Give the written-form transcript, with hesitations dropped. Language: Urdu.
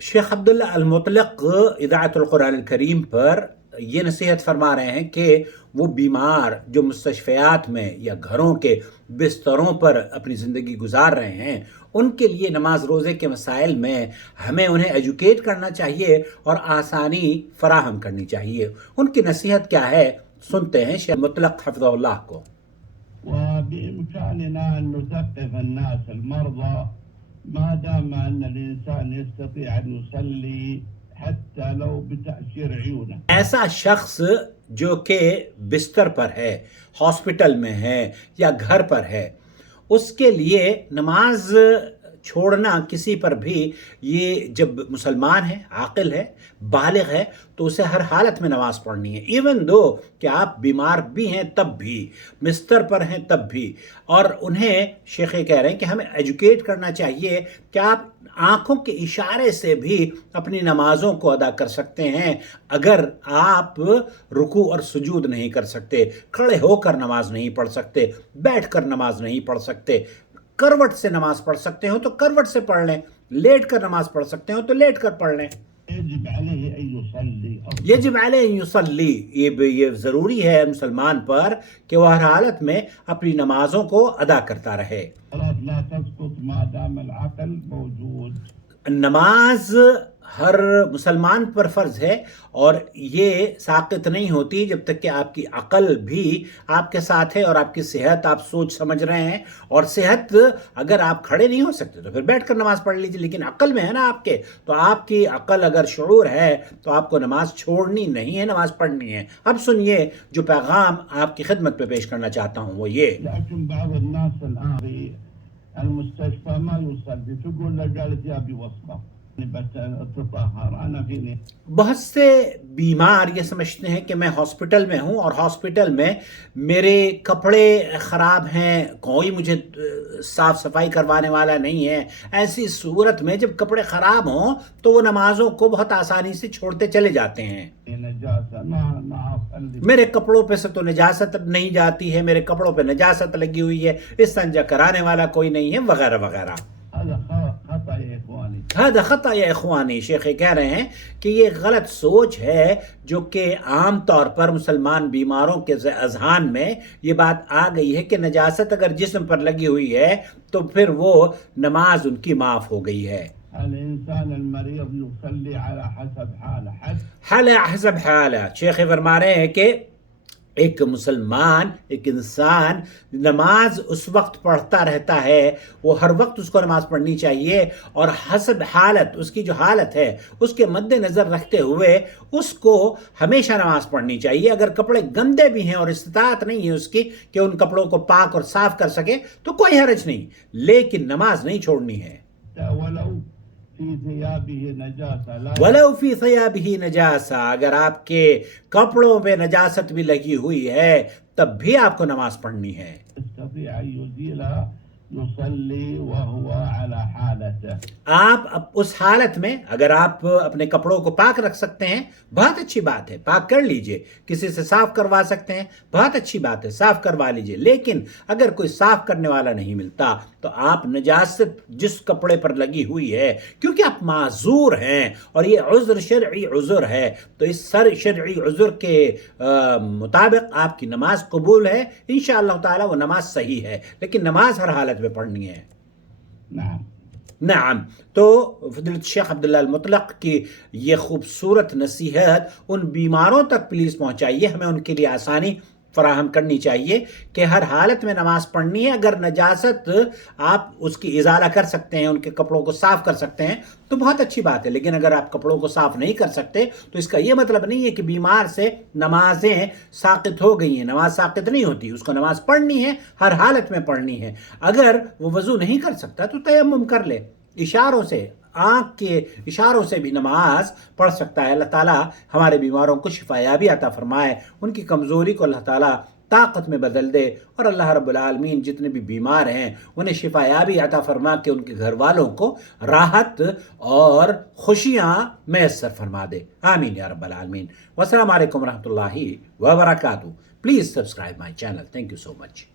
شیخ عبداللہ المطلق اذاعت القرآن الکریم پر یہ نصیحت فرما رہے ہیں کہ وہ بیمار جو مستشفیات میں یا گھروں کے بستروں پر اپنی زندگی گزار رہے ہیں، ان کے لیے نماز روزے کے مسائل میں ہمیں انہیں ایجوکیٹ کرنا چاہیے اور آسانی فراہم کرنی چاہیے۔ ان کی نصیحت کیا ہے، سنتے ہیں شیخ مطلق حفظہ اللہ کو۔ وبإمكاننا أن نثقف الناس المرضى ما دام أن الإنسان يستطيع أن يصلي حتى لو بتأثير عيونه۔ ایسا شخص جو کہ بستر پر ہے، ہاسپٹل میں ہے یا گھر پر ہے، اس کے لیے نماز چھوڑنا کسی پر بھی، یہ جب مسلمان ہے، عاقل ہے، بالغ ہے، تو اسے ہر حالت میں نماز پڑھنی ہے، ایون دو کہ آپ بیمار بھی ہیں تب بھی، بستر پر ہیں تب بھی۔ اور انہیں شیخ کہہ رہے ہیں کہ ہمیں ایجوکیٹ کرنا چاہیے کہ آپ آنکھوں کے اشارے سے بھی اپنی نمازوں کو ادا کر سکتے ہیں۔ اگر آپ رکوع اور سجود نہیں کر سکتے، کھڑے ہو کر نماز نہیں پڑھ سکتے، بیٹھ کر نماز نہیں پڑھ سکتے، کروٹ سے نماز پڑھ سکتے ہو تو کروٹ سے پڑھ لیں، لیٹ کر نماز پڑھ سکتے ہو تو لیٹ کر پڑھ لیں۔ يجب عليه أن يصلي یجب علیہ ان یصلی، یہ ضروری ہے مسلمان پر کہ وہ ہر حالت میں اپنی نمازوں کو ادا کرتا رہے۔ لا تسقط ما دام العقل موجود۔ نماز ہر مسلمان پر فرض ہے اور یہ ساقط نہیں ہوتی جب تک کہ آپ کی عقل بھی آپ کے ساتھ ہے اور آپ کی صحت آپ سوچ سمجھ رہے ہیں۔ اور صحت، اگر آپ کھڑے نہیں ہو سکتے تو پھر بیٹھ کر نماز پڑھ لیجیے، لیکن عقل میں ہے نا آپ کے، تو آپ کی عقل اگر شعور ہے تو آپ کو نماز چھوڑنی نہیں ہے، نماز پڑھنی ہے۔ اب سنیے جو پیغام آپ کی خدمت پہ پیش کرنا چاہتا ہوں وہ یہ۔ لكن بعض الناس الآن في المستشفى ما يصلي، تقول له قالت يا أبي وصفة تطهر أنا فيني۔ بہت سے بیمار یہ سمجھتے ہیں کہ میں ہاسپٹل میں ہوں اور ہاسپٹل میں میرے کپڑے خراب ہیں، کوئی مجھے صاف صفائی کروانے والا نہیں ہے۔ ایسی صورت میں جب کپڑے خراب ہوں تو وہ نمازوں کو بہت آسانی سے چھوڑتے چلے جاتے ہیں۔ میرے کپڑوں پہ سے تو نجاست نہیں جاتی ہے، میرے کپڑوں پہ نجاست لگی ہوئی ہے، استنجا کرانے والا کوئی نہیں ہے، وغیرہ وغیرہ۔ ہذا خطا یا اخوانی، شیخ کہہ رہے ہیں کہ یہ غلط سوچ ہے جو کہ عام طور پر مسلمان بیماروں کے اذہان میں یہ بات آ گئی ہے کہ نجاست اگر جسم پر لگی ہوئی ہے تو پھر وہ نماز ان کی معاف ہو گئی ہے۔ الانسان المریض یصلی علی حسب حالہ، حال حسب حالہ، شیخ فرما رہے ہیں کہ ایک مسلمان، ایک انسان نماز اس وقت پڑھتا رہتا ہے، وہ ہر وقت اس کو نماز پڑھنی چاہیے، اور حسب حالت، اس کی جو حالت ہے اس کے مد نظر رکھتے ہوئے اس کو ہمیشہ نماز پڑھنی چاہیے۔ اگر کپڑے گندے بھی ہیں اور استطاعت نہیں ہے اس کی کہ ان کپڑوں کو پاک اور صاف کر سکے تو کوئی حرج نہیں، لیکن نماز نہیں چھوڑنی ہے۔ وَلَوْ فِي ثِيَابِهِ نَجَاسَةٌ، اگر آپ کے کپڑوں پہ نجاست بھی لگی ہوئی ہے تب بھی آپ کو نماز پڑھنی ہے۔ آپ اس حالت میں اگر آپ اپنے کپڑوں کو پاک رکھ سکتے ہیں بہت اچھی بات ہے، پاک کر لیجئے، کسی سے صاف کروا سکتے ہیں بہت اچھی بات ہے، صاف کروا لیجئے، لیکن اگر کوئی صاف کرنے والا نہیں ملتا تو آپ نجاست جس کپڑے پر لگی ہوئی ہے، کیونکہ آپ معذور ہیں اور یہ عذر شرعی عذر ہے، تو اس شرعی عذر کے مطابق آپ کی نماز قبول ہے انشاءاللہ تعالی، وہ نماز صحیح ہے، لیکن نماز ہر حالت میں پڑھنی ہے۔ نعم، تو فضیلت شیخ عبداللہ المطلق کی یہ خوبصورت نصیحت ان بیماروں تک پلیز پہنچائیے، ہمیں ان کے لیے آسانی فراہم کرنی چاہیے کہ ہر حالت میں نماز پڑھنی ہے۔ اگر نجاست آپ اس کی ازالہ کر سکتے ہیں، ان کے کپڑوں کو صاف کر سکتے ہیں تو بہت اچھی بات ہے، لیکن اگر آپ کپڑوں کو صاف نہیں کر سکتے تو اس کا یہ مطلب نہیں ہے کہ بیمار سے نمازیں ساقط ہو گئی ہیں۔ نماز ساقط نہیں ہوتی، اس کو نماز پڑھنی ہے، ہر حالت میں پڑھنی ہے۔ اگر وہ وضو نہیں کر سکتا تو تیمم کر لے، اشاروں سے، آنکھ کے اشاروں سے بھی نماز پڑھ سکتا ہے۔ اللہ تعالیٰ ہمارے بیماروں کو شفا یابی عطا فرمائے، ان کی کمزوری کو اللہ تعالیٰ طاقت میں بدل دے، اور اللہ رب العالمین جتنے بھی بیمار ہیں انہیں شفا یابی عطا فرما کے ان کے گھر والوں کو راحت اور خوشیاں میسر فرما دے، آمین یا رب العالمین۔ والسلام علیکم ورحمۃ اللہ وبرکاتہ۔ Please subscribe my channel. Thank you so much.